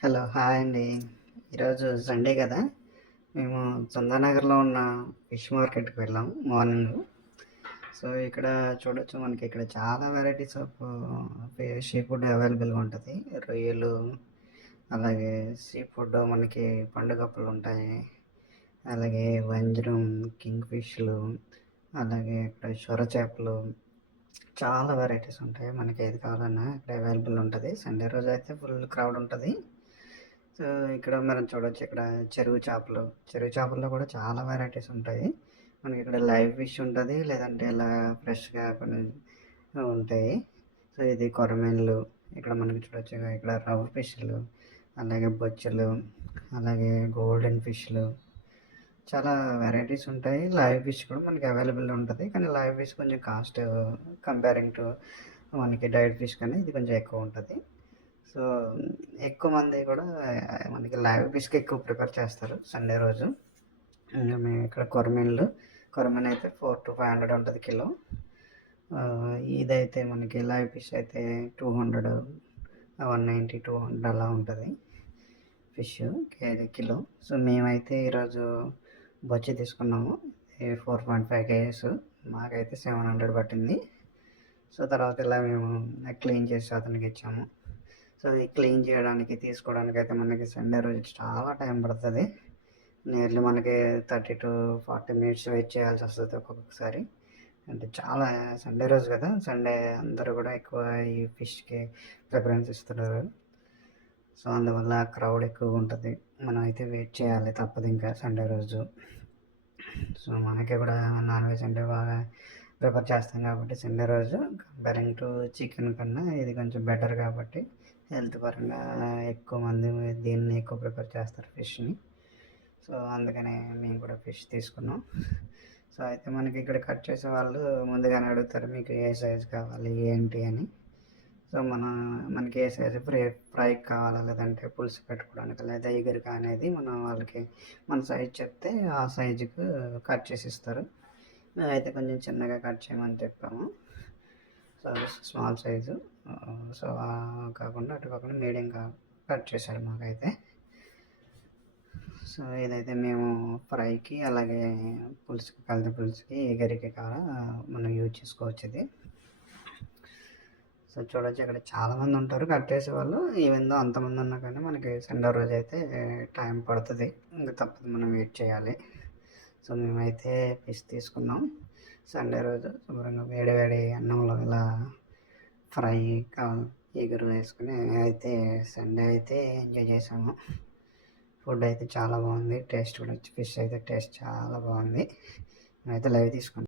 Hello. Hi అండి. ఈరోజు Sunday కదా! మేము చందానగర్‌లో ఉన్న ఫిష్ మార్కెట్‌కి వెళ్ళాం మార్నింగు. సో, ఇక్కడ చూడొచ్చు మనకి ఇక్కడ చాలా వెరైటీస్ ఆఫ్ సీ ఫుడ్ అవైలబుల్‌గా ఉంటది. రొయ్యలు, అలాగే సీ ఫుడ్ మనకి పండుగప్పలుంటాయి. అలాగే వంజరం, కింగ్ ఫిష్‌లు, అలాగే ఇక్కడ సొర చేపలు చాలా వెరైటీస్ ఉంటాయి. మనకి ఏది కావాలన్నా ఇక్కడ అవైలబుల్ ఉంటది. సండే రోజైతే ఫుల్ క్రౌడ్ ఉంటది. సో, ఇక్కడ మనం చూడొచ్చు ఇక్కడ చెరువు చేపలు. చెరువు చేపల్లో కూడా చాలా వెరైటీస్ ఉంటాయి. మనకిక్కడ లైవ్ ఫిష్ ఉంటది. లేదంటే ఇలా ఫ్రెష్‌గా కొన్ని ఉంటాయి. సో, ఇది కొరమేన్లు. ఇక్కడ మనకి చూడొచ్చు ఇక్కడ రవ్వ ఫిష్‌లు, అలాగే బొచ్చెలు, అలాగే గోల్డెన్ ఫిష్‌లు చాలా వెరైటీస్ ఉంటాయి. లైవ్ ఫిష్ కూడా మనకి అవైలబుల్ ఉంటది. కానీ లైవ్ ఫిష్ కొంచెం కాస్ట్ కంపేరింగ్ టు మనకి డైడ్ ఫిష్ కన్నా ఇది కొంచెం ఎక్కువ ఉంటది. సో, ఎక్కువ మంది కూడా మనకి లైవ్ ఫిష్‌కి ఎక్కువ ప్రిఫర్ చేస్తారు సండే రోజు. ఇంగ మేము ఇక్కడ కొరమీను అయితే 400-500 ఉంటది కిలో. ఇదైతే మనకి లైవ్ ఫిష్ అయితే 200, 190, 200 అలా ఉంటది ఫిష్ కిలో. సో, మేమైతే ఈరోజు బొచ్చె తీసుకున్నాము. 4.5 కేజీస్ మాకైతే 700 పట్టింది. సో, తర్వాత ఇలా మేము క్లీన్ చేసి అతనికి ఇచ్చాము. సో, ఈ క్లీన్ చేయడానికి, తీసుకోవడానికైతే మనకి సండే రోజు చాలా టైం పడతది. నియర్లీ మనకి 30-40 మినిట్స్ వెయిట్ చేయాల్సొస్తది ఒక్కొక్కసారి. అంటే చాలా సండే రోజు కదా! సండే అందరూ కూడా ఎక్కువ ఈ ఫిష్‌కి ప్రిఫరెన్స్ ఇస్తున్నారు. సో, అందువల్ల క్రౌడ్ ఎక్కువగుంటది. మనమైతే వెయిట్ చేయాలి తప్పదింకా సండే రోజు. సో, మనకి కూడా నాన్ వెజ్ అంటే బాగా ప్రిఫర్ చేస్తాం కాబట్టి సండే రోజు కంపేరింగ్ టు చికెన్ కన్నా ఇది కొంచెం బెటర్ కాబట్టి హెల్త్ పరంగా ఎక్కువ మంది దీన్ని ఎక్కువ ప్రిఫర్ చేస్తారు ఫిష్‌ని. సో, అందుకనే మేము కూడా ఫిష్ తీసుకున్నాం. సో, అయితే మనకి ఇక్కడ కట్ చేసే వాళ్ళు ముందుగానే అడుగుతారు మీకు ఏ సైజ్ కావాలి ఏంటి అని. సో, మనకి ఏ సైజు ఫ్రైకి కావాలా లేదంటే పులుసు పెట్టుకోవడానికా లేదా ఎగురుకా అనేది మనం వాళ్ళకి మన సైజ్ చెప్తే ఆ సైజుకు కట్ చేసి ఇస్తారు. మేమైతే కొంచెం చిన్నగా కట్ చేయమని చెప్పాము. So, small size. సో, కాకుండా అటు కాకుండా మీడియంగా కట్ చేశారు మాకైతే. సో, ఇదైతే మేము ఫ్రైకి అలాగే పులుసుకి కలత పులుసుకి, ఎగరికి కూడా మనం యూజ్ చేసుకోవచ్చు ఇది. సో, చూడొచ్చు ఇక్కడ చాలామంది ఉంటారు కట్ చేసేవాళ్ళు. ఈవెన్ దో అంతమంది ఉన్నా కానీ మనకి సండే రోజైతే టైం పడతది. ఇంక తప్పదు మనం వెయిట్ చేయాలి. సో, మేమైతే ఫిష్ తీసుకున్నాం. సండే రోజు శుభ్రంగా వేడి వేడి అన్నంలో ఇలా ఫ్రై ఎగురు వేసుకొని అయితే సండే అయితే ఎంజాయ్ చేసాము. ఫుడ్ అయితే చాలా బాగుంది. టేస్ట్ కూడా ఫిష్ అయితే టేస్ట్ చాలా బాగుంది. మేమైతే లైవ్ తీసుకున్నాం.